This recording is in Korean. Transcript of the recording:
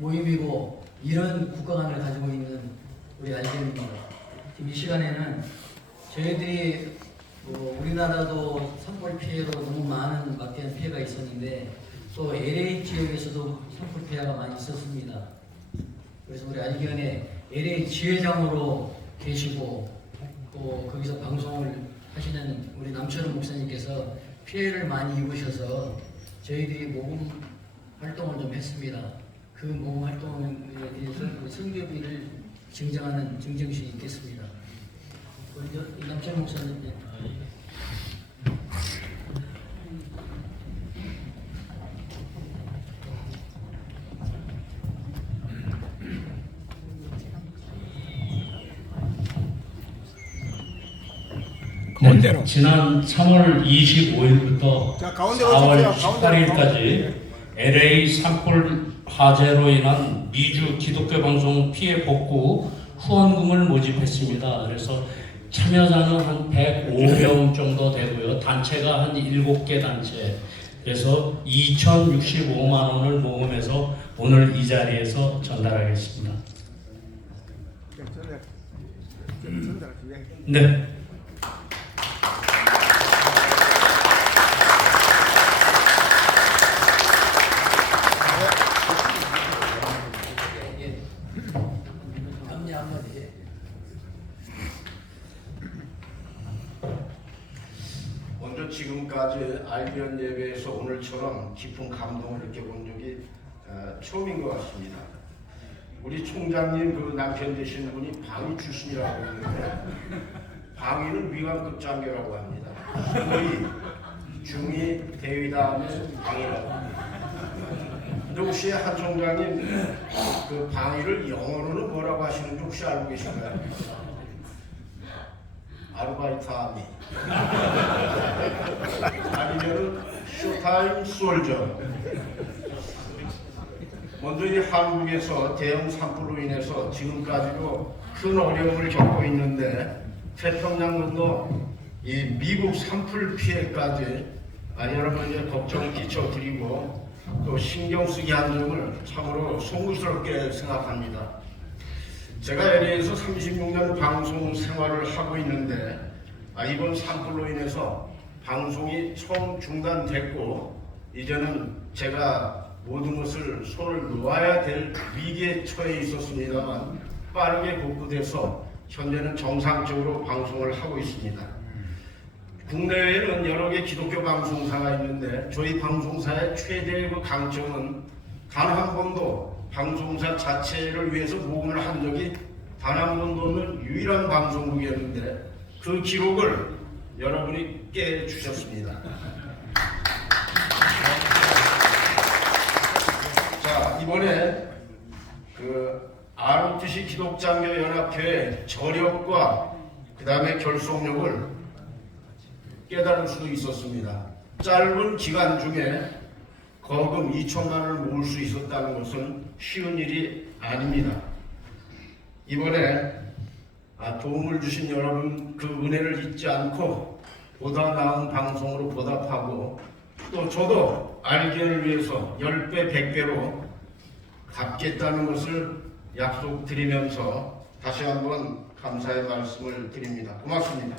모임이고 이런 국가관을 가지고 있는 우리 알gem입니다. 지금 이 시간에는 저희들이 뭐 우리나라도 산불 피해로 너무 많은 막대한 피해가 있었는데 또 LA 지역에서도 산불 피해가 많이 있었습니다. 그래서 우리 알기원의 LA 지회장으로 계시고 또 거기서 방송을 하시는 우리 남철원 목사님께서 피해를 많이 입으셔서 저희들이 모금 활동을 좀 했습니다. 그 모금 활동에 대해서 그 선교비를 증정하는 증정식이 있겠습니다. 먼저 이 남철 목사님 네. 지난 3월 25일부터 자, 가운데 4월 오십시오. 가운데로. 18일까지 LA 산불 화재로 인한 미주 기독교 방송 피해 복구 후원금을 모집했습니다. 그래서 참여자는 한 105명 정도 되고요. 단체가 한 7개 단체. 그래서 2,065만 원을 모금해서 오늘 이 자리에서 전달하겠습니다. 전달. 전달. 예. 네. 예. 감리 한마디. 먼저 지금까지 알비언 예배에서 오늘처럼 깊은 감동을 느껴본 적이 어, 처음인 것 같습니다. 우리 총장님 그 남편 되신 분이 방위 출신이라고 했는데 방위는 위관 급 장교라고 합니다. 거의 중위 대위다 하면 방위라고 합니다. 근데 혹시 한 총장님 그 방위를 영어로는 뭐라고 하시는지 혹시 알고 계신가요? 아르바이트 아미 아니면은 쇼타임 솔저. 먼저 이 한국에서 대형 산불로 인해서 지금까지도 큰 어려움을 겪고 있는데 태평양 건너 이 미국 산불 피해까지 아, 여러 가지 걱정을 끼쳐드리고 또 신경 쓰게 한 점을 참으로 송구스럽게 생각합니다. 제가 LA에서 36년 방송 생활을 하고 있는데 아, 이번 산불로 인해서 방송이 처음 중단됐고 이제는 제가 모든 것을 손을 놓아야 될 위기에 처해 있었습니다만 빠르게 복구돼서 현재는 정상적으로 방송을 하고 있습니다. 국내에는 여러 개 기독교 방송사가 있는데 저희 방송사의 최대의 그 강점은 단 한 번도 방송사 자체를 위해서 모금을 한 적이 단 한 번도 없는 유일한 방송국이었는데 그 기록을 여러분이 깨 주셨습니다. 자 이번에 그 ROTC 기독장교 연합회의 저력과 그 다음에 결속력을 깨달을 수도 있었습니다. 짧은 기간 중에 거금 2천만 원을 모을 수 있었다는 것은 쉬운 일이 아닙니다. 이번에 아, 도움을 주신 여러분 그 은혜를 잊지 않고 보다 나은 방송으로 보답하고 또 저도 알기를 위해서 10배, 100배로 갚겠다는 것을 약속드리면서 다시 한번 감사의 말씀을 드립니다. 고맙습니다.